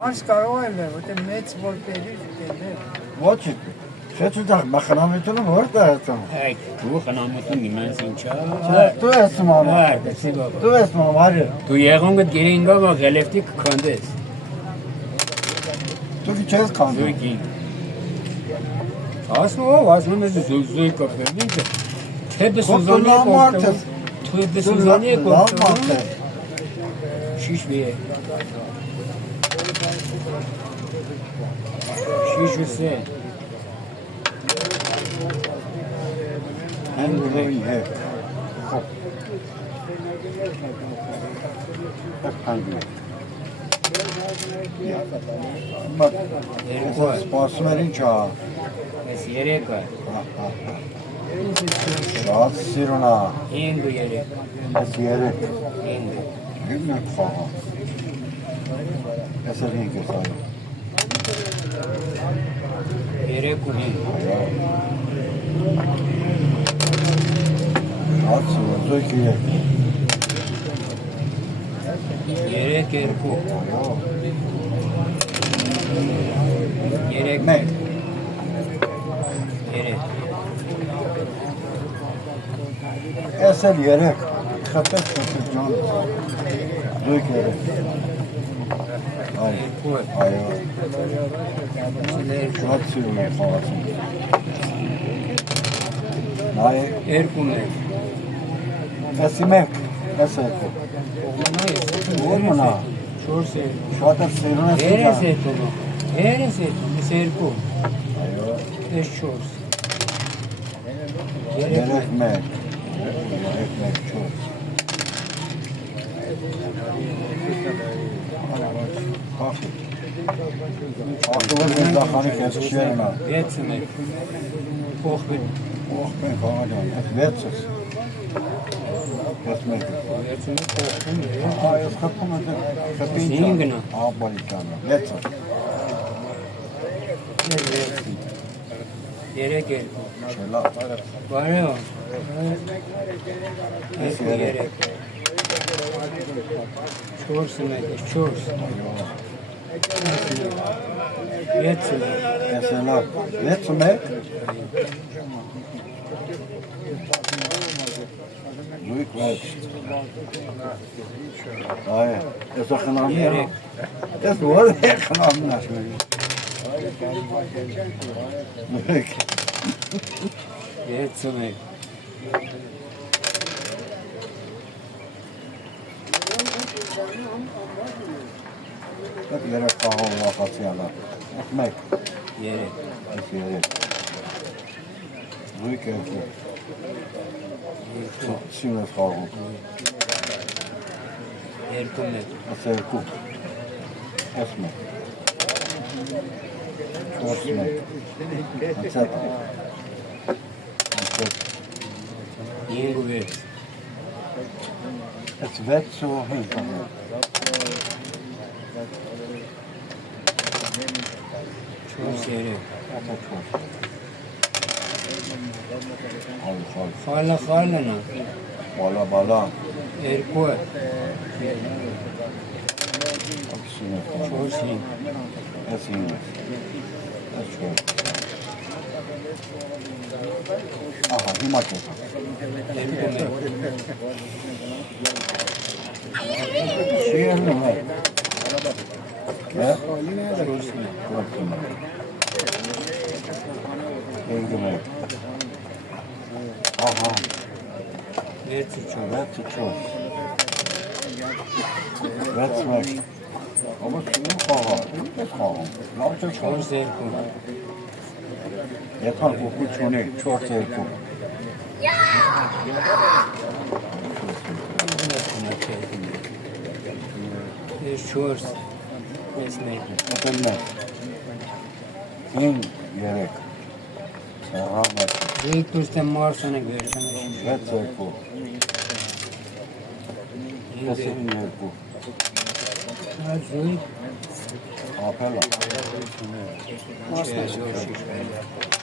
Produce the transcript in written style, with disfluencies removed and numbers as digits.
Անց կարող է որտեղ մեծ որտեղի Ոչ Շեչուտակ մախնամետունը որտեղ եմ։ Այդ դու խնամություն իմանց ինչա։ Դու ես մամա։ Դու ես մամա։ Դու եղոնգը գերինգով գելեֆտի կքանդես։ Դու չես քանդում։ Զույգի։ Ասում ես զույգ կոփել ինքը։ Թե Սուզանի կոփել։ Թե Սուզանի կոփել։ Շիշվի։ Շիշվի։ And we have Սպասում չա Ես երեկը Շատ սիրունա 5 երեք Ես երեք 5 Գնա խաղա Ես էլ 5 ես այո երեք ու 5 Շատ սիրուն զույգ երեք երեք երկու երեք մեկ երեք Ես էլ երեք խփեց ջան զույգ երեք Այո Շատ սիրուն է խաղացում Նայ երկու մեկ Ես մեկ ես երկու Որ մնա շորս է Շատ է սիրուն է երես է տոնո երես է ես երկու Այո ես շորս երեք մեկ երեք մեկ չորս Ախտուվեր մեր դախանի կեզ չերնա 6 մեկ փոխվել Ող մենք աղաջան, այդ վեցս Ես մեկ 6 մեկ փոխվում է Այս խպում է խպին Ինգնա Աբալիկանը, վեցս երեք երկու Չելա բարև ես երեք չորս մեկ ես չորս 7 Ես էլա վեց մեկ Զույգ վեց Այ, ես խնամի Ես որ է խնամն աշվերի Մեկ 7 մեկ Այդ երեք կաղով վախացի ալա Այդ մեկ երեք Ես երեք Զույգ երկու Սին ես խաղում երկու մեկ Ես երկու Ես մեկ Չորս մեկ Ացետ Ացետ 5 Ես վեց ու հինք աղում չորս երեք Ացե չորս Խալի խալը խալն է Բալա երկու է Ակսին է չորս 5 Ես հինք Ես չորս Ահա, հիմա կետա երկու մեկ Շիերնում է չորս մեկ Չորսում է Երկում է Ահա 6 չորս Վեցը չորս Վեց մեկ Աբա չունի խաղա Ես խաղում Լավ չէ չորս չորս երկու Եթան կուկու չունի չորս երկու ես չորս ես մեկ Ատել մեկ Հին երեք Սաղա մեկ զույգ դուրս եմ մարսան եք վերցանը Վեց երկու Ես հին երկու զույգ Ապելա Չե, զույգ շիշ